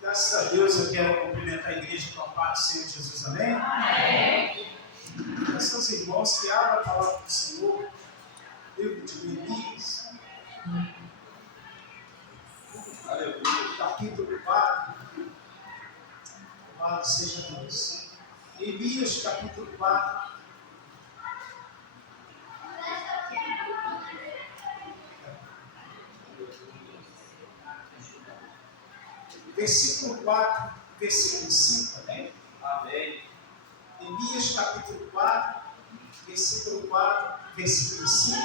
Graças a Deus, eu quero cumprimentar a igreja com a paz do Senhor Jesus, amém? Amém. Seus irmãos que abram a palavra do Senhor, livro de Neemias, aleluia, capítulo 4, louvado seja Deus. Neemias, capítulo 4. Versículo 4, versículo 5 também. Amém. Neemias capítulo 4, versículo 4, versículo 5.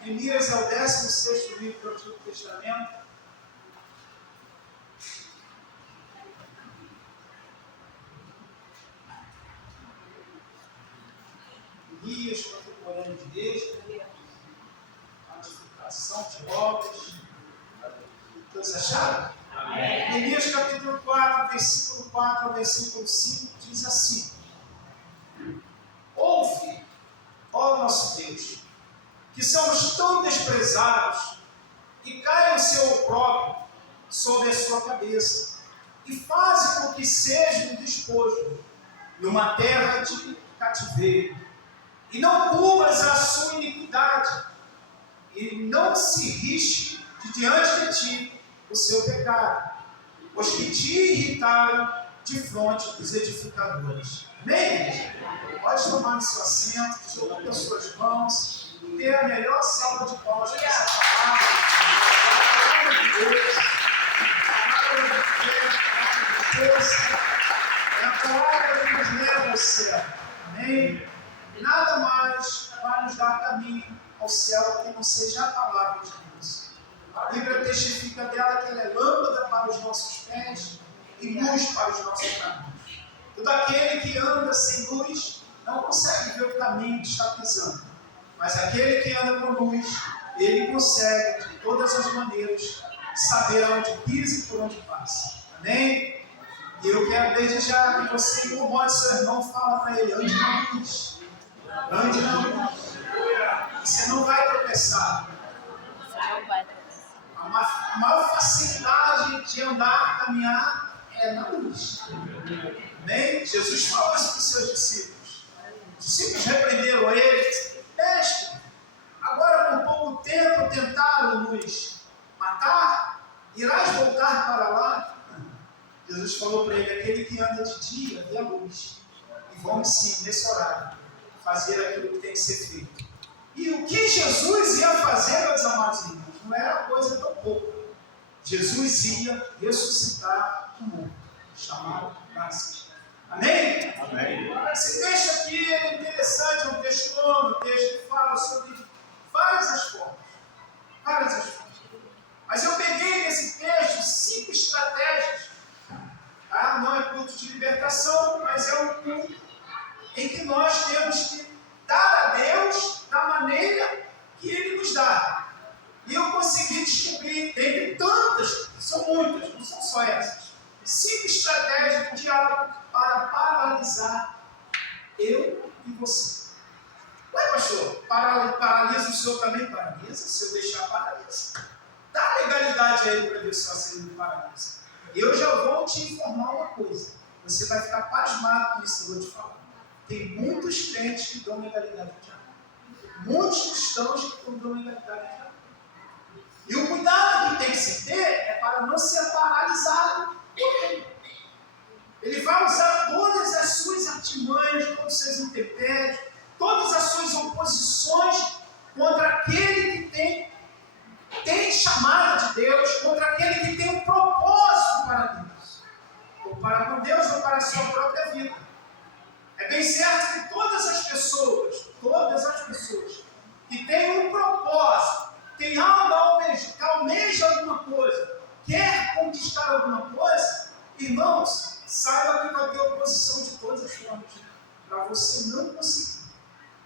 Neemias é o 16º livro do Antigo Testamento. Neemias contemporâneo de Êxodo, a edificação de obras. Todos acharam? Amém. Neemias capítulo 4, versículo 4 ao versículo 5 diz assim: Ouve, ó nosso Deus, que somos tão desprezados, e caia o seu opróbrio sobre a sua cabeça, e faze com que seja um despojo numa terra de cativeiro, e não cubras a sua iniquidade, e não se rixe de diante de ti o seu pecado, pois que te irritaram de fronte dos edificadores. Amém? Pode tomar no seu assento, joga as suas mãos, e ter a melhor salva de palmas para essa palavra. A palavra de Deus, a palavra de Deus, a palavra de força, é a palavra que nos leva ao céu. Amém? E nada mais vai nos dar caminho ao céu que não seja a palavra de Deus. A Bíblia testifica dela que ela é lâmpada para os nossos pés e luz para os nossos caminhos. Todo aquele que anda sem luz não consegue ver o caminho que está pisando. Mas aquele que anda com luz, ele consegue, de todas as maneiras, saber onde pisa e por onde passa. Amém? E eu quero desde já que você incomode seu irmão, fala para ele, ande na luz. Ande na luz. Você não vai tropeçar. A maior facilidade de andar, caminhar, é na luz. Amém? Jesus falou isso para os seus discípulos. Os discípulos repreenderam ele. Mestre, agora por pouco tempo tentaram nos matar, irás voltar para lá? Jesus falou para ele, aquele que anda de dia, vê a luz. E vamos sim, nesse horário, fazer aquilo que tem que ser feito. E o que Jesus ia fazer, meus amados irmãos, não era coisa tão pouca. Jesus ia ressuscitar o morto, chamado Lázaro. Amém? Amém. Esse texto aqui é interessante, é um texto longo, um texto que fala sobre várias formas. Mas eu peguei nesse texto 5 estratégias. Tá? Não é culto de libertação, mas é um culto em que nós temos que dar a Deus da maneira que Ele nos dá. E eu consegui descobrir, dentre tantas, são muitas, não são só essas, 5 estratégias do diabo para paralisar eu e você. Ué, pastor, paralisa o senhor também? Paralisa, se eu deixar, paralisa. Dá legalidade a ele para ver se você não paralisa. E eu já vou te informar uma coisa. Você vai ficar pasmado com isso que eu vou te falar. Tem muitos crentes que dão legalidade ao diabo. Muitos cristãos que dão legalidade ao diabo. E o cuidado que tem que se ter é para não ser paralisado por ele. Ele vai usar todas as suas artimanhas, todos os seus intempéries, todas as suas oposições contra aquele que tem chamada de Deus, contra aquele que tem um propósito para Deus. Ou para com Deus ou para a sua própria vida. É bem certo que todas as pessoas que têm um propósito, tem algo que almeja alguma coisa, quer conquistar alguma coisa, irmãos, saiba que vai ter oposição de todas as formas, para você não conseguir.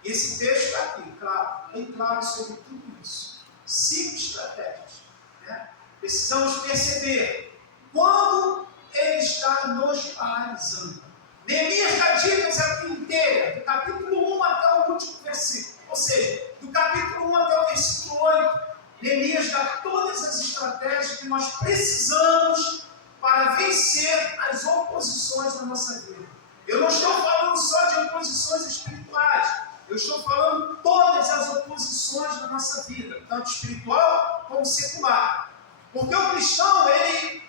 Esse texto está aqui, claro, bem claro sobre tudo isso. 5 estratégias. Né? Precisamos perceber quando ele está nos paralisando. Neemias dá dicas aqui inteira, do capítulo 1 até o último versículo. Ou seja, do capítulo 1 até o versículo 8, Neemias dá todas as estratégias que nós precisamos para vencer as oposições na nossa vida. Eu não estou falando só de oposições espirituais, eu estou falando todas as oposições na nossa vida, tanto espiritual como secular. Porque o cristão, ele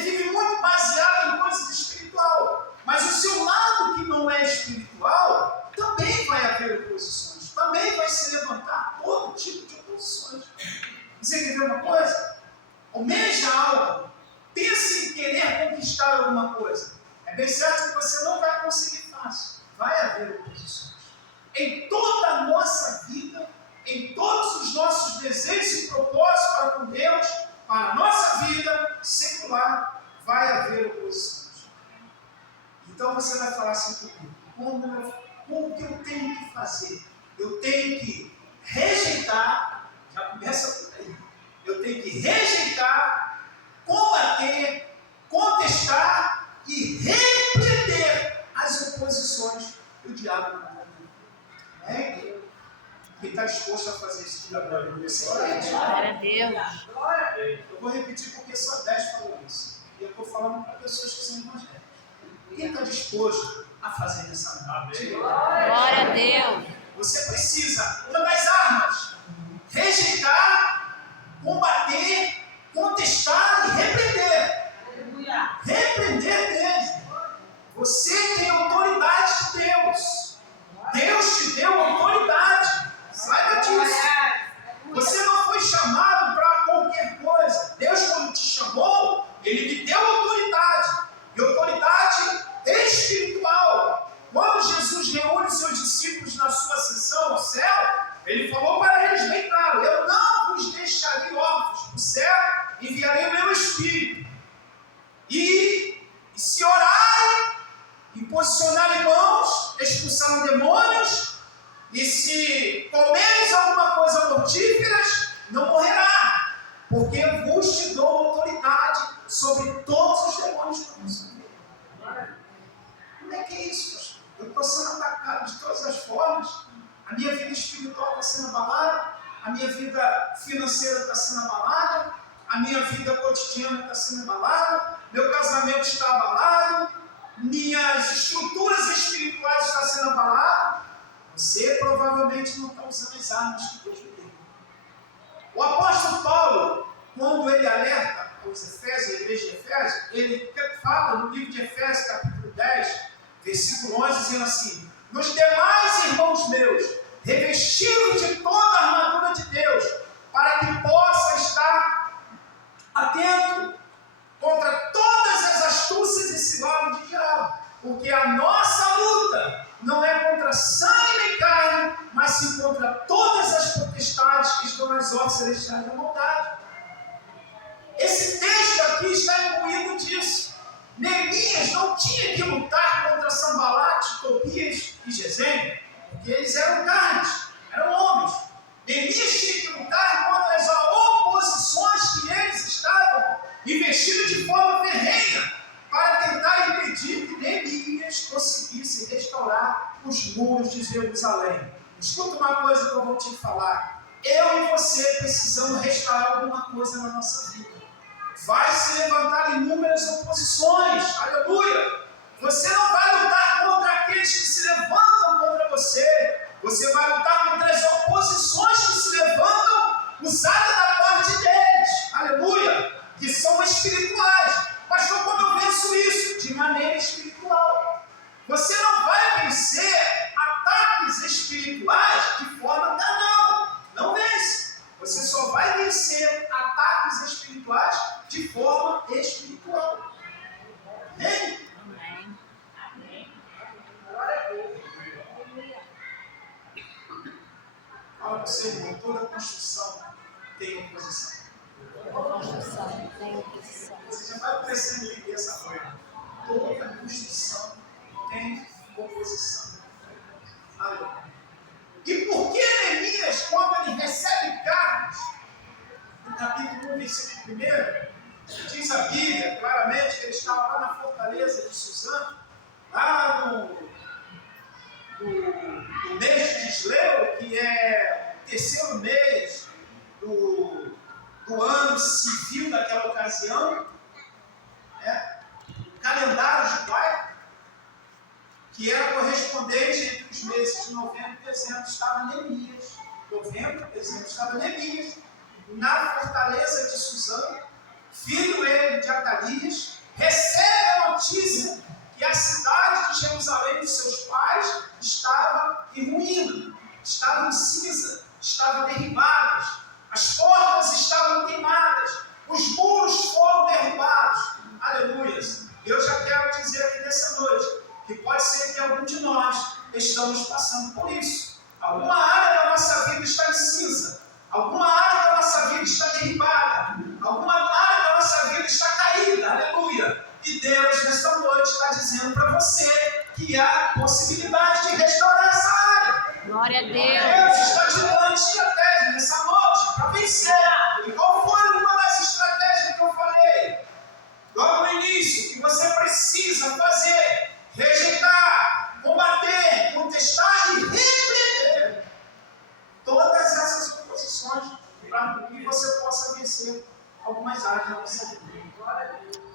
vive muito baseado em coisas espiritual, mas o seu lado que não é espiritual, também vai haver oposições, também vai se levantar todo tipo de oposições. Você quer ver uma coisa? Almeja algo, pense em querer conquistar alguma coisa. É bem certo que você não vai conseguir fácil, vai haver oposições. Em toda a nossa vida, em todos os nossos desejos e propósitos para com Deus, para a nossa vida secular, vai haver oposições. Então você vai falar assim comigo, como que eu tenho que fazer? Eu tenho que rejeitar, já começa por aí, eu tenho que rejeitar, combater, contestar e repreender as oposições que o diabo não é? Quem está disposto a fazer isso, diga glória a Deus. Glória a Deus. Eu vou repetir porque só 10 falou isso. E eu estou falando para pessoas que são evangélicas. Quem está disposto a fazer dessa noite? Glória a Deus. Você precisa, uma das armas, rejeitar, combater, contestar e repreender. Repreender mesmo. Você tem autoridade de Deus. Deus te deu autoridade. Saiba disso. Você não foi chamado para qualquer coisa. Deus, quando te chamou, Ele lhe deu autoridade. E autoridade espiritual. Quando Jesus reúne os seus discípulos na sua ascensão ao céu, Ele falou para eles bem claro: eu não vos deixarei órfãos. Do céu enviarei o meu Espírito. E se orarem, e posicionarem mãos, expulsarem demônios, e se comeres alguma coisa mortífera, não morrerá, porque eu vos te dou autoridade sobre todos os demônios que você vê. Como é que é isso, pastor? Eu estou sendo atacado de todas as formas, a minha vida espiritual está sendo abalada, a minha vida financeira está sendo abalada, a minha vida cotidiana está sendo abalada, meu casamento está abalado, minhas estruturas espirituais estão sendo abaladas. Você provavelmente não está usando as armas que Deus lhe deu. O apóstolo Paulo, quando ele alerta aos Efésios, a igreja de Efésios, ele fala no livro de Efésios, capítulo 10, versículo 11, dizendo assim: nos demais irmãos meus, revestidos de toda a armadura de Deus, para que possa estar atento contra todas as astúcias e ciladas do diabo, porque a nossa luta não é contra sangue nem carne, mas sim contra todas as potestades que estão nas ordens celestiais da maldade. Esse texto aqui está imbuído disso. Neemias não tinha que lutar contra Sambalate, Tobias e Gesem, porque eles eram carnes, eram homens. Neemias tinha que lutar contra as oposições que eles estavam investindo de forma ferrenha para tentar impedir que Neemias conseguisse restaurar os muros de Jerusalém. Escuta uma coisa que eu vou te falar. Eu e você precisamos restaurar alguma coisa na nossa vida. Vai se levantar inúmeras oposições. Aleluia! Você não vai lutar contra aqueles que se levantam contra você. Você vai lutar contra as oposições que se levantam usadas da parte deles. Aleluia! Que são espirituais. Pastor, como eu venço isso? De maneira espiritual. Você não vai vencer ataques espirituais de forma carnal. Não vence. Você só vai vencer ataques espirituais de forma espiritual. Amém? Amém. Fala para o seu irmão, toda construção tem oposição. Construção, tem oposição. Você já vai crescendo em entender essa coisa. Toda construção tem oposição. Aleluia. E por que Neemias, quando ele recebe cartas, no capítulo 1, versículo 1, diz a Bíblia claramente que ele estava lá na fortaleza de Suzã, lá no mês de Gisleu, que é o terceiro mês do ano civil daquela ocasião. calendário judaico, que era correspondente entre os meses de novembro e dezembro, estava Neemias. Novembro e dezembro estava Neemias, na fortaleza de Suzã, filho ele de Acalias, recebe a notícia que a cidade de Jerusalém dos seus pais estava em ruína, estava em cinza, estava derribadas, as portas estavam queimadas, os muros foram derrubados. Aleluias! Eu já quero dizer aqui nessa noite que pode ser que algum de nós estamos passando por isso. Alguma área da nossa vida está em cinza, alguma área da nossa vida está derribada, alguma área da nossa vida está caída. Aleluia! E Deus nesta noite está dizendo para você que há possibilidade de restaurar essa área. Glória a Deus. Deus está te dando estratégia nessa noite para vencer. E qual foi uma das estratégias que eu falei logo no início? Que você precisa fazer: rejeitar, combater, contestar e repreender todas essas oposições para que você possa vencer algumas áreas da nossa vida.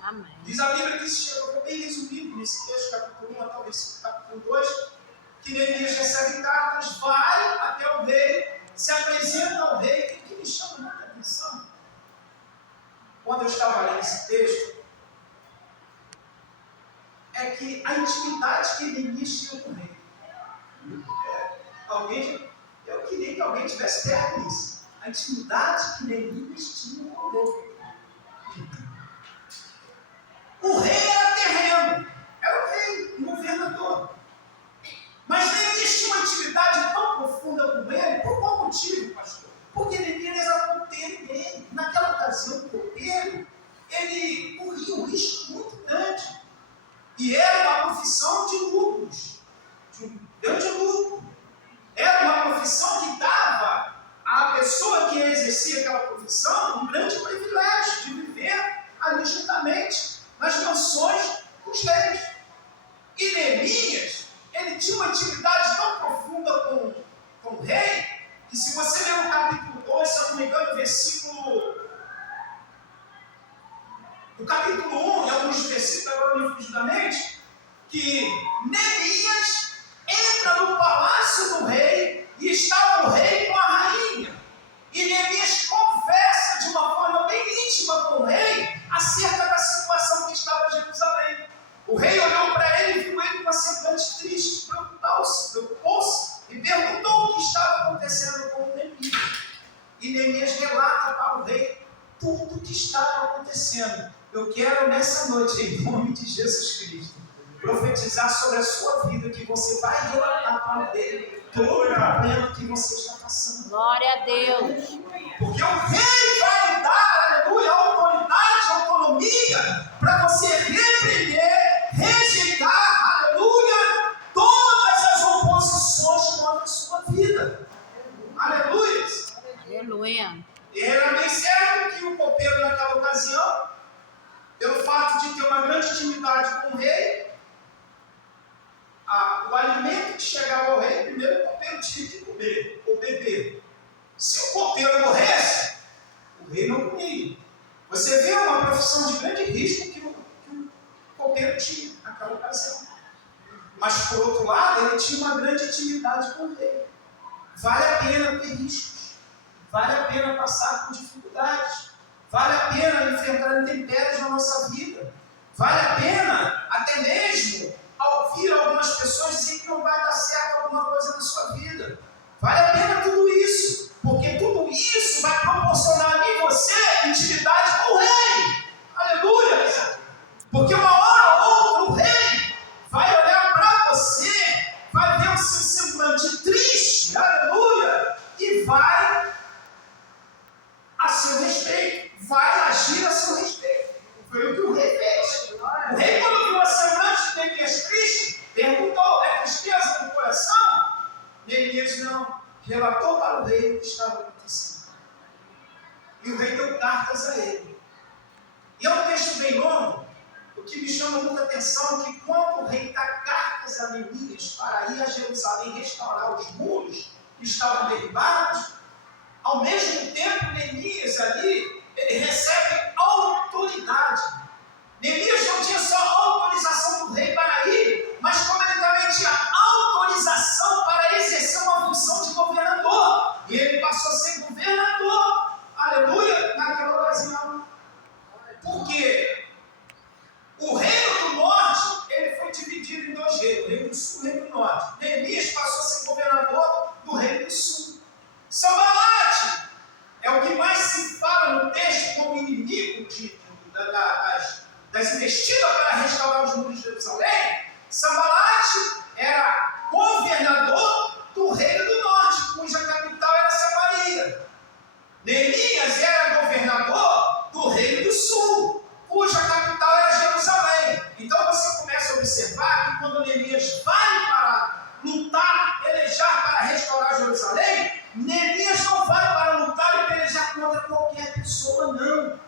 Amém. Diz a Bíblia que isso chegou bem resumido nesse texto, capítulo 1 até o versículo capítulo 2, que Neemias recebe cartas, vai até o rei, se apresenta ao rei. E o que me chama muita atenção, quando eu estava lendo esse texto, é que a intimidade que Neemias tinha com o rei. Eu queria que alguém tivesse perto disso. A intimidade que Neemias tinha com o rei. O rei era terreno, era o rei, o governador. Mas Neemias tinha uma intimidade tão profunda com ele. Por qual motivo, pastor? Porque Neemias era copeiro dele. Naquela ocasião, o copeiro, ele corria um risco muito grande. E era uma profissão de lucros, de um grande lucro. Era uma profissão que dava à pessoa que exercia aquela profissão um grande privilégio de viver ali juntamente nas mansões dos reis. E Neemias, ele tinha uma intimidade tão profunda com o rei, que se você ler no capítulo 2, se eu não me engano, o versículo... No capítulo 1, e alguns versículos, agora não fugidamente, que Neemias entra no palácio do rei e estava o rei com a rainha. E Neemias conversa de uma forma bem íntima com o rei acerca da situação que estava em Jerusalém. O rei olhou para ele e viu ele com uma semblante triste, preocupou-se e perguntou o que estava acontecendo com Neemias. E Neemias relata para o rei tudo o que estava acontecendo. Eu quero nessa noite, em nome de Jesus Cristo, profetizar sobre a sua vida, que você vai relatar para o rei todo o problema que você está passando. Glória a Deus. Porque o rei vai lhe dar, aleluia, autoridade, autonomia, para você repreender, rejeitar, aleluia, todas as oposições contra a sua vida. Aleluia. Aleluia. E era bem certo que o copeiro naquela ocasião, pelo fato de ter uma grande intimidade com o rei, o alimento que chegava ao rei, primeiro o copeiro tinha que comer ou beber. Se o copeiro morresse, o rei não comia. Você vê uma profissão de grande risco que o copeiro tinha naquela ocasião. Mas, por outro lado, ele tinha uma grande intimidade com o rei. Vale a pena ter riscos. Vale a pena passar por dificuldades. Vale a pena enfrentar intempéries na nossa vida. Vale a pena, até mesmo, ouvir algumas pessoas dizer que não vai dar certo alguma coisa na sua vida. Vale a pena tudo isso, porque tudo isso vai proporcionar em você intimidade com o rei. Aleluia! Porque uma hora ou outra o rei vai olhar para você, vai ver o seu semblante triste, aleluia, e vai a seu respeito, vai agir a seu respeito. Foi o que o rei fez. O rei, quando viu a semblante de Neemias triste, perguntou: é tristeza no coração? Neemias não, relatou para o rei o que estava acontecendo. E o rei deu cartas a ele. E é um texto bem longo. O que me chama muita atenção é que quando o rei dá cartas a Neemias para ir a Jerusalém restaurar os muros que estavam derribados, ao mesmo tempo Neemias ali, ele recebe autoridade. Neemias das investidas para restaurar os muros de Jerusalém, Sambalate era governador do reino do norte, cuja capital era Samaria. Neemias era governador do reino do sul, cuja capital era Jerusalém. Então você começa a observar que quando Neemias vai para lutar, pelejar para restaurar Jerusalém, Neemias não vai para lutar e pelejar contra qualquer pessoa, não.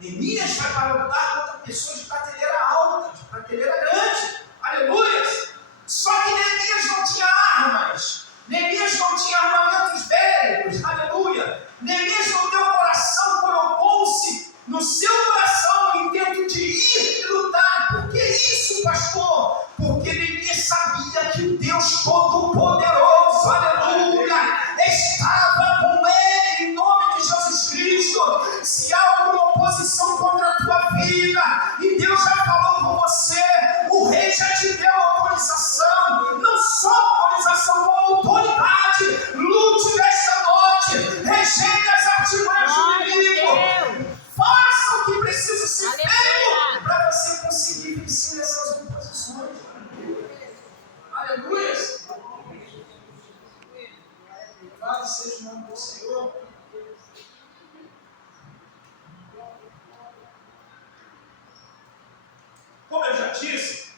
Neemias vai para lutar contra pessoas de prateleira alta, de prateleira grande. Aleluia! Só que Neemias não tinha armas. Neemias não tinha armamentos bélicos. Aleluia! Neemias no teu coração colocou-se no seu coração o intento de ir e lutar. Por que isso, pastor? Porque Neemias sabia que o Deus Todo-Poderoso, aleluia, estava com ele em nome de Jesus Cristo. Se há alguma oposição contra a tua vida, e Deus já falou com você, o rei já te deu autorização, não só autorização, como autoridade. Lute nesta noite, rejeite as artimanhas do inimigo, faça o que precisa ser feito para você conseguir vencer essas oposições. Aleluia! Louvado seja o nome do Senhor. Como eu já disse,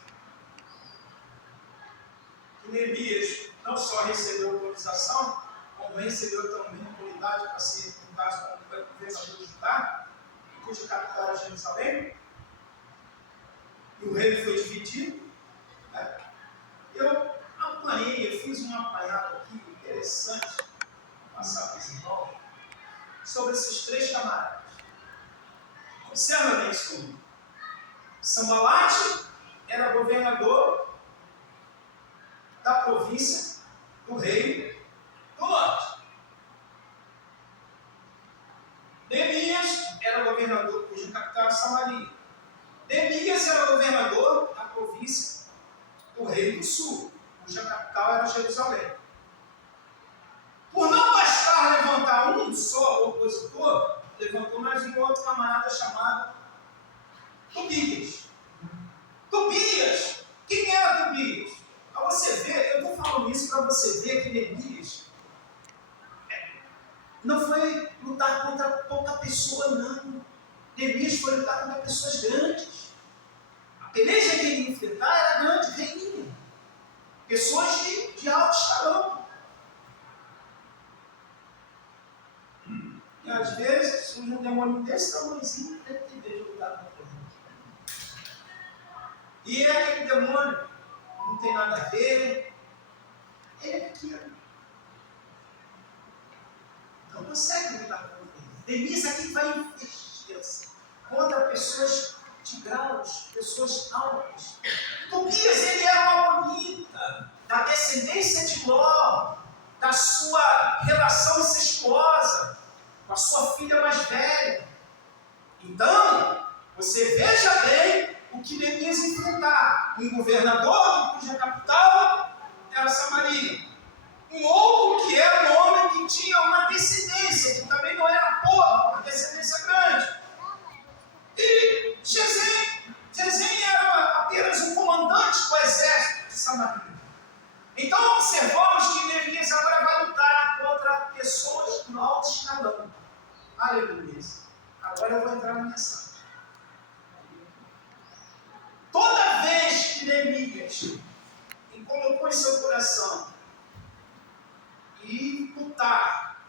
que Neemias não só recebeu autorização, como recebeu também autoridade para ser, no caso, como governador de Judá, cuja capital era Jerusalém, e o reino foi dividido. Eu apanhei, eu fiz um apanhado aqui interessante, passar para esse irmão, sobre esses três camaradas. Observa bem isso comigo. Sambalate era governador da província do reino do norte. Neemias era governador, cuja capital era Samaria. Neemias era governador da província do reino do sul, cuja capital era Jerusalém. Por não bastar levantar um só opositor, levantou mais um outro camarada chamado Tobias. Tobias, quem era Tobias? Para você ver, eu estou falando isso para você ver que Neemias não foi lutar contra pouca pessoa, não. Neemias foi lutar contra pessoas grandes. A peleja que ele ia enfrentar era grande, reininha. Pessoas de alto escalão. E às vezes, surge um demônio desse tamanhozinho, deve ter vez de lutar contra ele. E é aquele demônio, não tem nada a ver, ele é pequeno. Não consegue lutar contra ele. Neemias aqui vai investir contra pessoas de graus, pessoas altas. Tobias, ele era uma bonita, da descendência de Ló, da sua relação incestuosa, com a sua filha mais velha. Então, você veja bem o que Neemias enfrentar. Um governador cuja capital era Samaria. Um outro que era um homem que tinha uma descendência, que também não era pouca, uma descendência grande. E Gesem era apenas um comandante do exército de Samaria. Então observamos que Neemias agora vai lutar contra pessoas do alto escalão. Aleluia. Agora eu vou entrar na mensagem. Toda vez que Neemias colocou em seu coração e lutar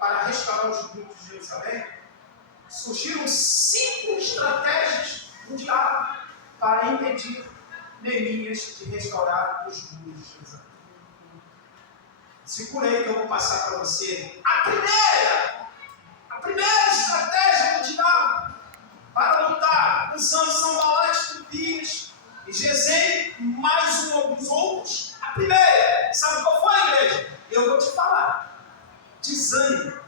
para restaurar os muros de Jerusalém, surgiram 5 estratégias do diabo para impedir Neemias de restaurar os muros de Jerusalém. Segura aí que eu vou passar para você. A primeira estratégia do diabo para lutar, usando Sambalate, Tobias e Gesem, mais um dos outros. A primeira, sabe qual foi, igreja? Eu vou te falar. Desânimo.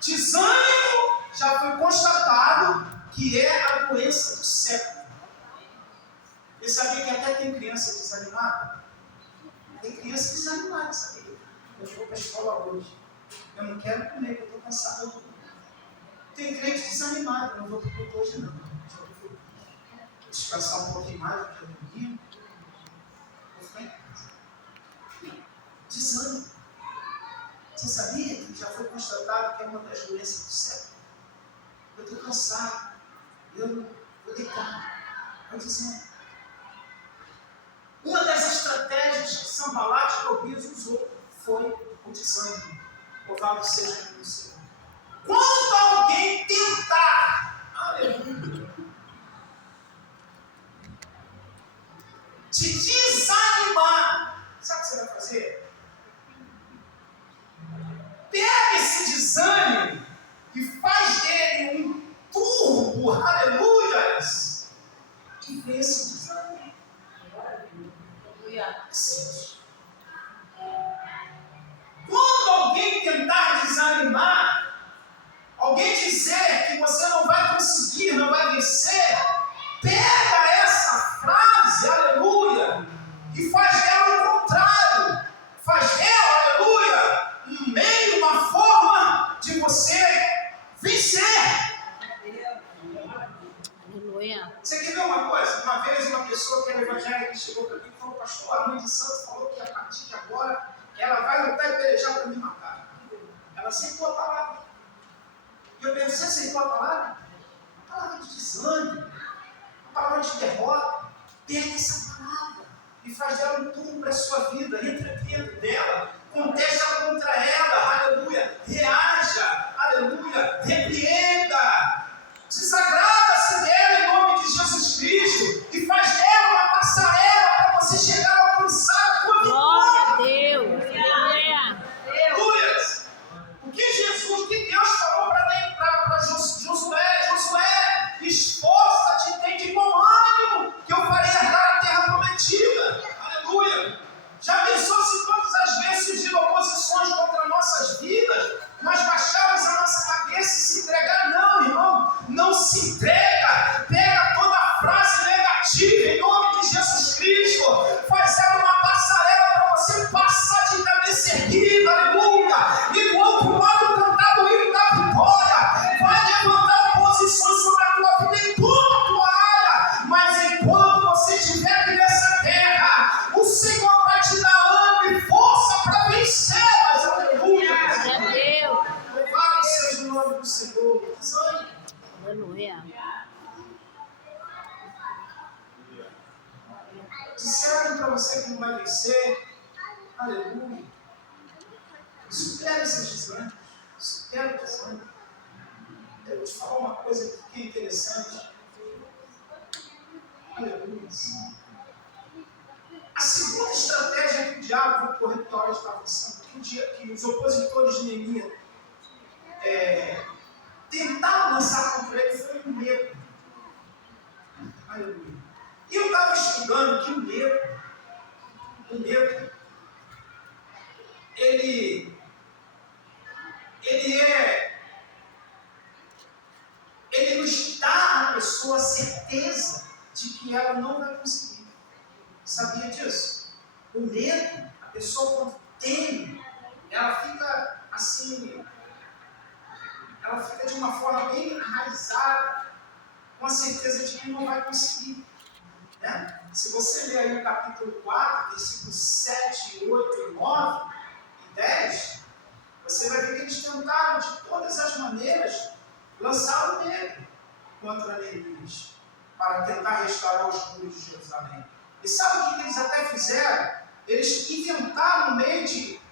Desânimo já foi constatado que é a doença do século. Você sabia que até tem criança desanimada? Tem criança desanimada, sabia? Eu vou para a escola hoje. Eu não quero comer, eu estou cansado. crente desanimado, não vou para o culto hoje não. Vou descansar um pouquinho mais, porque é domingo. Vou ficar em casa. Desânimo. Você sabia que já foi constatado que é uma das doenças do século? Eu estou cansado. Eu vou deitar. É o desânimo. Uma das estratégias que Sanbalat e Tobias usou foi o desânimo. Louvado seja o Senhor. Quando alguém tentar, aleluia, te desanimar, sabe o que você vai fazer? Pega esse desânimo e faz dele um turbo, aleluias, e vence o desânimo. É simples. Quando alguém tentar desanimar, alguém dizer que você não vai conseguir, não vai vencer, pega essa frase, aleluia, e faz dela o contrário. Faz dela, aleluia, um meio, uma forma de você vencer. Aleluia. Você quer ver uma coisa? Uma vez uma pessoa que era evangélica chegou para mim e falou: pastor, a mãe de santo falou que a partir de agora ela vai lutar e pelejar para me matar. Ela aceitou a palavra. E eu pensei: você aceitou a palavra? A palavra de desânimo, a palavra de derrota. Pega essa palavra e faz dela um turno para a sua vida. Entra dentro dela, contesta contra ela, aleluia. Reaja, aleluia. Repreenda. Desagrada-se dela em nome de Jesus Cristo e faz dela uma passarela para você chegar a alcançar a tua Glória a vitória. Deus. Aleluia. Aleluia. O que Deus falou para Josué? Josué, esforça-te e tem de bom ânimo, que eu farei herdar a terra prometida. Aleluia. Já pensou se todas as vezes surgiram oposições contra nossas vidas, nós baixarmos a nossa cabeça e se entregar? Não, irmão, não se entrega. Pega toda a frase negativa em nome de Jesus Cristo, faz ela uma passarela para você passar de cabeça erguida, aleluia, e do outro lado cantar o hino da vitória. Vai levantar oposições sobre a tua vida em toda a tua área, mas enquanto você estiver aqui nessa terra, o Senhor vai te dar ânimo e força para vencer. Mas aleluia, Glória a Deus. louvado seja o nome do Senhor. Desânimo. Aleluia. Disseram para você que não vai vencer, aleluia. Supera esses desânimos, supera o desânimo. Eu vou te falar uma coisa aqui que é interessante. Aleluia. A segunda estratégia que o diabo vai correr pela hora de estar avançando, que os opositores de Neemias tentaram lançar contra ele, foi o medo. Aleluia. E eu estava estudando que o medo, ele nos dá à pessoa a certeza de que ela não vai conseguir. Sabia disso? O medo, a pessoa quando tem, ela fica assim, ela fica de uma forma bem enraizada, com a certeza de que não vai conseguir. Né? Se você ler aí o capítulo 4, versículos 7, 8, 9 e 10, você vai ver que eles tentaram de todas as maneiras lançar o medo contra Neemias, para tentar restaurar os muros de Jerusalém. E sabe o que eles até fizeram? Eles inventaram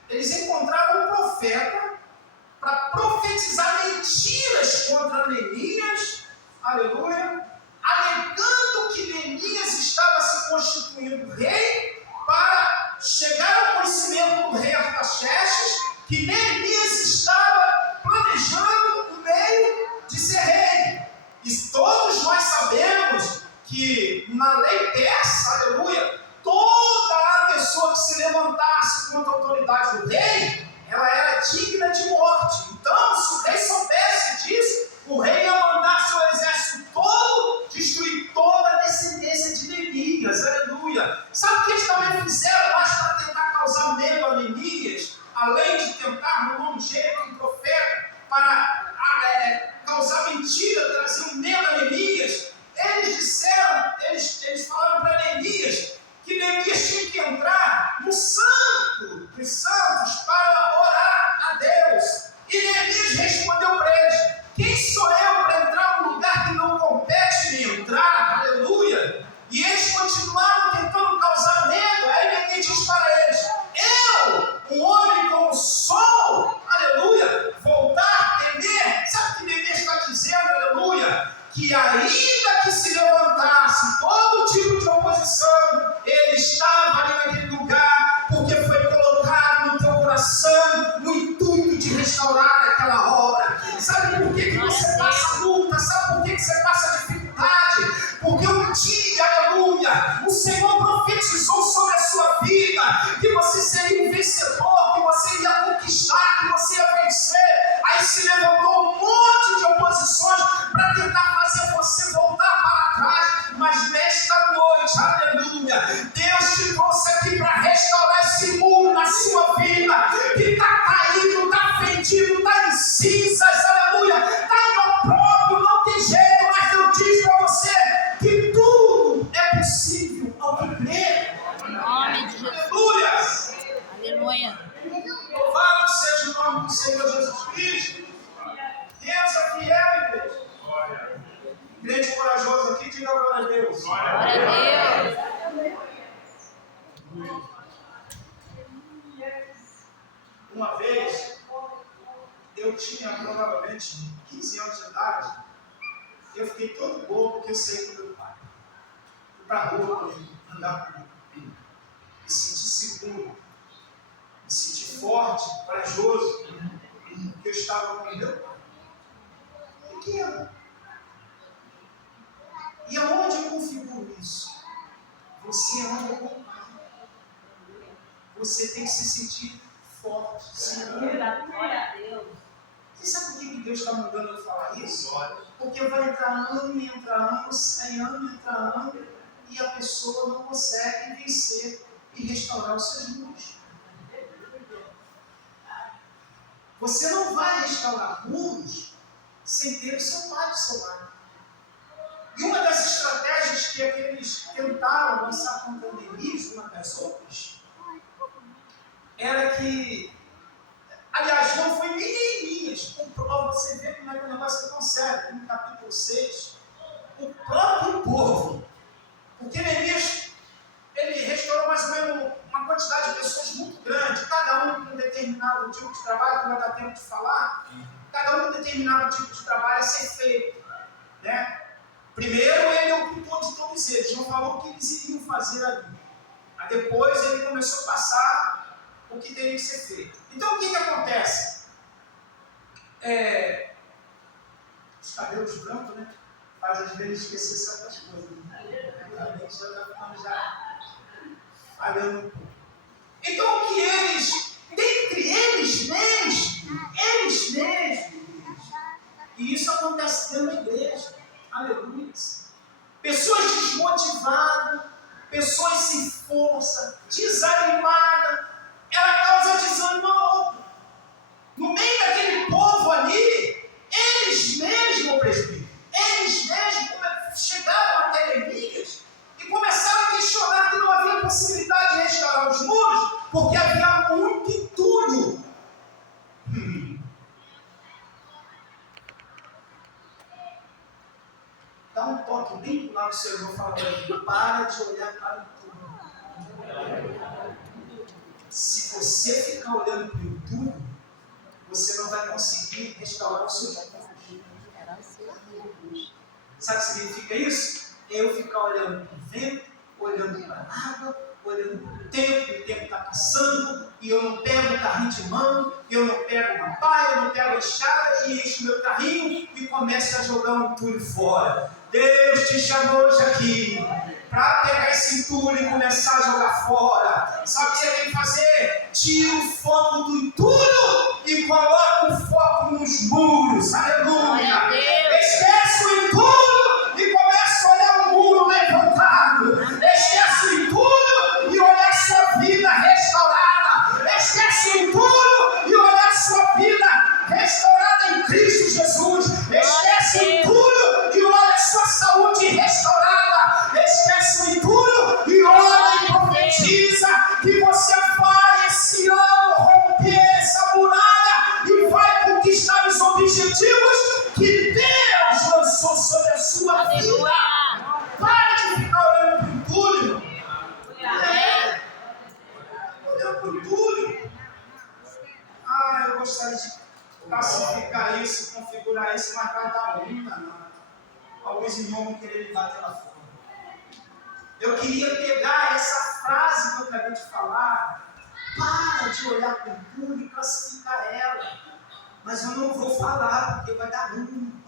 eles encontraram um profeta para profetizar mentiras contra Neemias, aleluia, alegando que Neemias estava se constituindo rei para chegar ao conhecimento do rei Artaxerxes, que Neemias estava planejando o meio de ser rei. E todos nós sabemos que na lei persa, aleluia, toda a pessoa que se levantasse contra a autoridade do rei, ela era digna de morte. Então, se o rei soubesse disso, o rei ia mandar seu exército todo destruir toda a descendência de Neemias, aleluia. Sabe o que eles também fizeram mais para tentar causar medo a Neemias? Além de tentar, no nome de um profeta, para causar mentira que ainda que se levantasse todo tipo de oposição, ele estava ali naquele lugar, porque foi colocado no teu coração o intuito de restaurar aquela obra. Sabe por que você passa luta? Sabe por que você passa dificuldade? Porque um dia, aleluia, o Senhor profetizou sobre a sua vida, que você seria um vencedor, que você ia conquistar, que você ia vencer. Aí se levantou um monte de oposições para tentar fazer você voltar para trás. Mas nesta noite, aleluia, Deus te trouxe aqui para restaurar esse muro na sua vida, que está caído, está fendido, está em cinzas, aleluia, está em opróbrio, não tem jeito, mas Deus diz para você que tudo é possível ao que crê. Em nome de Jesus. Aleluia! Aleluia. Louvado seja o nome do Senhor Jesus Cristo. Deus é fiel, igreja. Crente corajoso aqui, diga glória a Deus. Glória a Deus. Uma vez, eu tinha provavelmente 15 anos de idade. Eu fiquei todo bobo porque eu saí com meu pai. Fui para a rua com ele, andar com ele. Me senti seguro. Me senti forte, corajoso. Porque eu estava com meu pai. Pequeno. E aonde eu configuro isso? Você anda com o pai. Você tem que se sentir forte, seguro. Você sabe por que Deus está mandando eu falar isso? Porque vai entrar ano e entra ano, sai ano e entra ano, e a pessoa não consegue vencer e restaurar os seus muros. Você não vai restaurar muros sem ter o seu pai do seu lado. E uma das estratégias que aqueles tentaram lançar contra Neemias, uma das outras, era que, aliás, não foi nem Neemias, para você ver como é que o negócio é tão sério, no capítulo 6, o próprio povo, porque Neemias, ele restaurou mais ou menos uma quantidade de pessoas muito grande, cada um com um determinado tipo de trabalho, que não vai dar tempo de falar, cada um com um determinado tipo de trabalho a ser feito, né? Primeiro, ele ocupou de todos eles, não falou o que eles iriam fazer ali. Aí depois ele começou a passar o que teria que ser feito. Então o que acontece? Os cabelos brancos, né? Faz às vezes esquecer certas coisas. Realmente já está ficando falhando um pouco. Então o que eles, dentre eles mesmos, e isso acontece dentro da igreja. Aleluia. Pessoas desmotivadas, pessoas sem força, desanimadas, ela causa desânimo a outra. No meio daquele povo ali, eles mesmos, presbítero, eles mesmos chegaram até Neemias e começaram a questionar que não havia possibilidade de restaurar os muros, porque havia muito entulho. Dá um toque bem do lado do seu irmão e fala para ele: para de olhar para o YouTube. Se você ficar olhando para o YouTube, você não vai conseguir restaurar o seu mundo. Sabe o que significa isso? É eu ficar olhando para o vento, olhando para a água, olhando para o tempo está passando, e eu não pego o carrinho de mão, eu não pego uma pá, eu não pego a enxada e encho meu carrinho e começo a jogar um entulho fora. Deus te chamou hoje aqui para pegar esse entulho e começar a jogar fora. Sabe o que você tem que fazer? Tira o foco do entulho e coloca o foco nos muros. Aleluia! Esquece o entulho e começa a olhar o muro levantado. Esquece o entulho e olhar a sua vida restaurada. Esquece o entulho e olhar a sua vida restaurada em Cristo Jesus. Esquece o entulho e olha a sua saúde restaurada. Esquece o entulho e olha e profetiza que você vai esse ano romper essa muralha e vai conquistar os objetivos que Deus lançou sobre a sua vida. Pare de ficar olhando para o entulho. Olhando para o entulho. Eu gostaria de classificar isso, configurar isso, mas vai dar muita nada. Alguns irmãos vão querer me bater lá fora. Eu queria pegar essa frase que eu acabei de falar, para de olhar para o tudo e classificar ela. Mas eu não vou falar, porque vai dar ruim.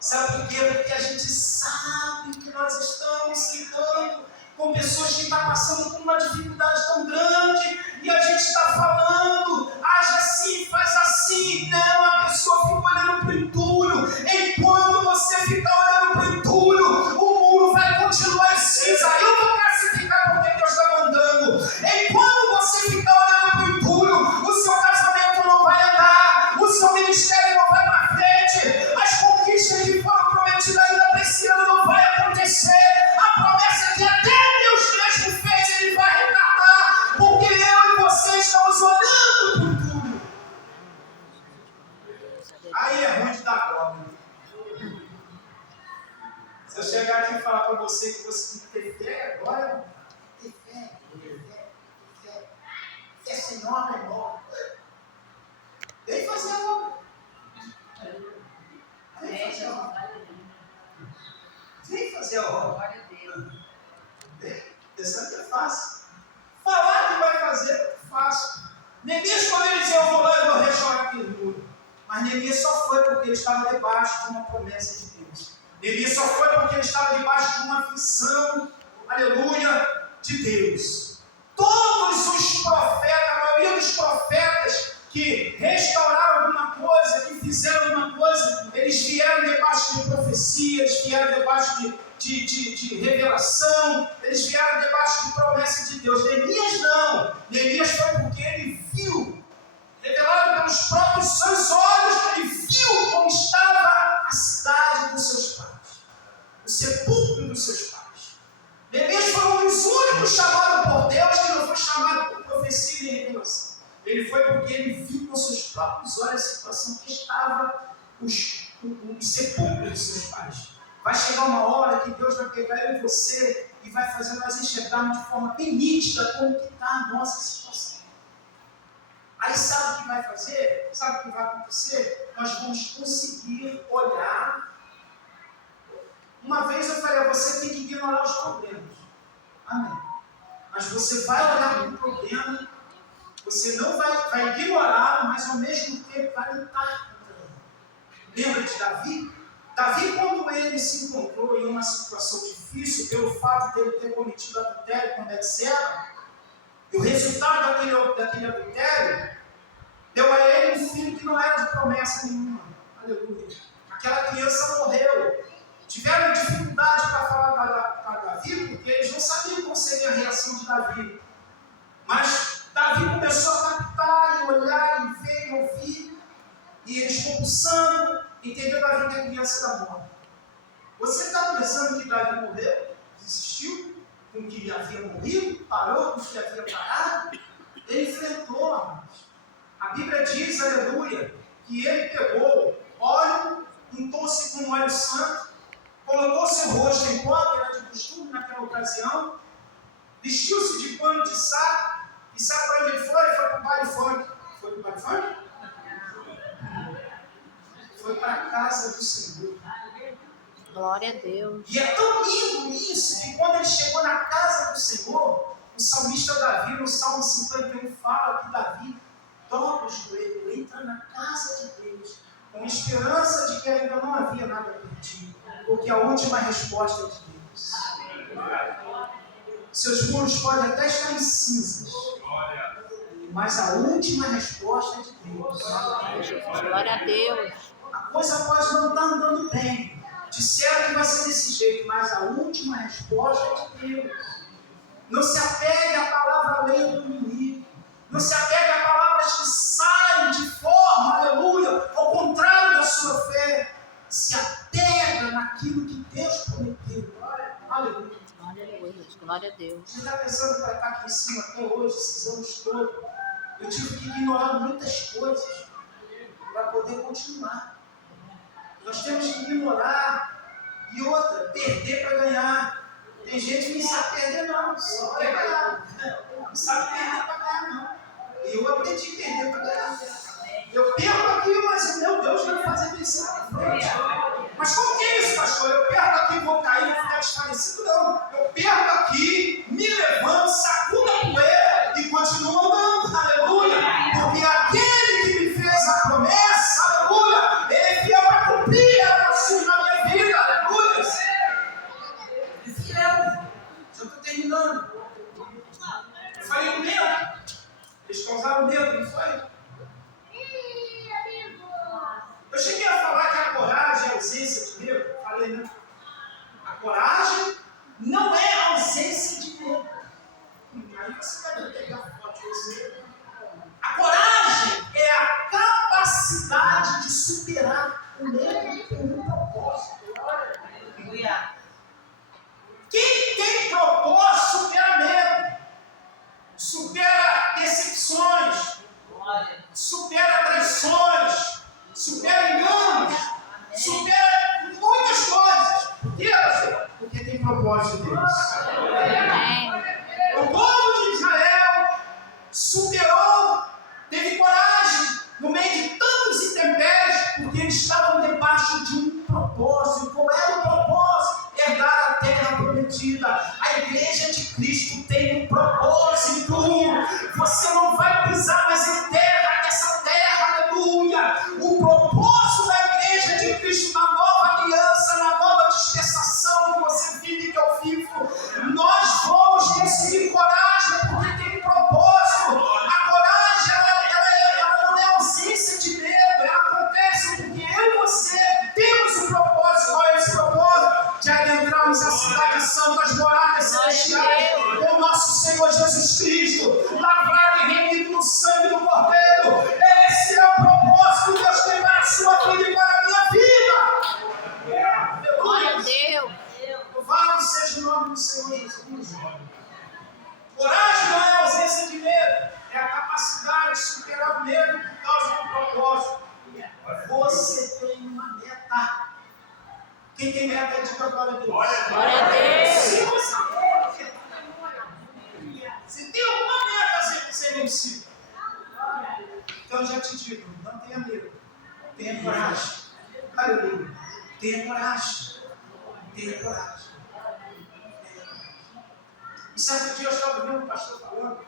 Sabe por quê? Porque a gente sabe que nós estamos lidando com pessoas que estão passando por uma dificuldade tão grande, e a gente está falando, age assim, faz assim. Não, a pessoa fica olhando para o entulho. Enquanto você ficar olhando para o entulho, o muro vai continuar em cinza. Eu vou classificar porque Deus está mandando. Enquanto você ficar olhando para o entulho, o seu casamento não vai andar, o seu ministério não vai para frente, as conquistas que foram prometidas ainda para esse ano não vai acontecer. A promessa que até Deus mesmo fez, Ele vai retardar, porque eu e você estamos olhando para o entulho. Aí é ruim de dar glória. Se eu chegar aqui e falar para você que você tem que ter fé agora, ter fé, fé sem obra é morte. Vem fazer a obra. Vem fazer a obra. Vem fazer a obra. Vem. Pensando que é fácil. Falar que vai fazer é fácil. Neemias, quando ele dizia, eu vou lá e vou restaurar aquele muro. Mas Neemias só foi porque ele estava debaixo de uma promessa de Deus. Neemias só foi porque ele estava debaixo de uma visão, aleluia, de Deus. Todos os profetas, a maioria dos profetas que restauraram alguma coisa, que fizeram alguma coisa, eles vieram debaixo de profecia, eles vieram debaixo de revelação, eles vieram debaixo de promessa de Deus. Neemias não. Neemias foi porque ele viu, revelado pelos próprios seus olhos, ele viu como estava a cidade dos seus pais, o sepulcro dos seus pais. Neemias foi um dos únicos chamados por Deus que não foi chamado por profecia e revelação. Ele foi porque ele viu com seus próprios olhos a situação que estava o sepulcro dos seus pais. Vai chegar uma hora que Deus vai pegar eu e você e vai fazer nós enxergarmos de forma bem nítida como que está a nossa situação. Aí sabe o que vai fazer? Sabe o que vai acontecer? Nós vamos conseguir olhar. Uma vez eu falei, você tem que ignorar os problemas. Amém. Mas você vai olhar para o problema, você não vai ignorá-lo, mas ao mesmo tempo vai lutar contra ele. Lembra de Davi? Davi, quando ele se encontrou em uma situação difícil, pelo fato de ele ter cometido adultério com Betseba, e o resultado daquele adultério deu a ele um filho que não era de promessa nenhuma. Aleluia. Aquela criança morreu. Tiveram dificuldade para falar para Davi, porque eles não sabiam qual seria a reação de Davi. Mas Davi começou a captar e olhar e ver e ouvir, e eles compulsando, entendeu Davi que a criança era morta. Você está pensando que Davi morreu? Desistiu com o que havia morrido? Parou com o que havia parado? Ele enfrentou, amados. A Bíblia diz, aleluia, que ele pegou óleo, untou-se com óleo santo, colocou seu rosto em pó, que era de costume naquela ocasião, vestiu-se de pano de saco, e sabe para onde ele foi? Ele foi para o baile funk. Foi para o baile funk? Foi para a casa do Senhor. Glória a Deus. E é tão lindo isso, que quando ele chegou na casa do Senhor, o salmista Davi, no Salmo 51, fala que Davi dobra o joelho, entra na casa de Deus, com esperança de que ainda não havia nada perdido, porque a última resposta é de Deus. Seus muros podem até estar em cinzas, mas a última resposta é de Deus. Glória a Deus. A coisa pode não estar andando bem, disseram que vai ser desse jeito, mas a última resposta é de Deus. Não se apegue à palavra além do inimigo. Não se apegue a palavras que saem de forma, aleluia, ao contrário da sua fé. Se apega naquilo que Deus prometeu. Aleluia. Glória a Deus. Você está pensando para estar aqui em cima até hoje, esses anos todos? Eu tive que ignorar muitas coisas para poder continuar. Nós temos que ignorar. E outra, perder para ganhar. Tem gente que não sabe perder não, só quer ganhar. Não sabe perder para ganhar não. E eu aprendi a perder para ganhar. Eu perco aqui, mas o meu Deus vai fazer vencer na frente. Mas como que é isso, pastor? Eu né? A coragem não é a ausência de medo. Aí você vai pegar a foto de você. A coragem é a capacidade de superar o medo com um propósito. Quem tem propósito supera medo, supera decepções, supera traições, supera enganos, supera muitas coisas. Por quê, pastor? Porque tem propósito de Deus. O povo de Israel superou, teve coragem no meio de tantos intempéries, porque eles estavam debaixo de um propósito. Qual era o propósito? Herdar a terra prometida. A igreja de Cristo tem um propósito. Você não vai pisar mais em terra, nessa terra, aleluia. O propósito da igreja de Cristo na nova aliança, na nova dispensação que você vive, que eu vivo, nós vamos conseguir coragem, porque tem um propósito. A coragem, ela não é ausência de medo, ela acontece porque eu e você temos um propósito. Qual é esse propósito? De adentrarmos a cidade santa, as moradas celestiais, com o nosso Senhor Jesus Cristo, lavrado e remido no sangue do Cordeiro. Esse é o propósito que Deus tem para a sua vida e para a minha vida. Glória a Deus. Louvado seja o nome do Senhor Jesus. Coragem não é a ausência de medo, é a capacidade de superar o medo por causa do propósito. Você tem uma meta. Quem tem meta, diga glória a Deus. Glória a Deus. Se tem alguma meta a ser vencida, então eu já te digo, não tenha medo, tenha coragem. Aleluia. Tenha coragem. Tenha coragem. E certo dia eu estava vendo um pastor falando,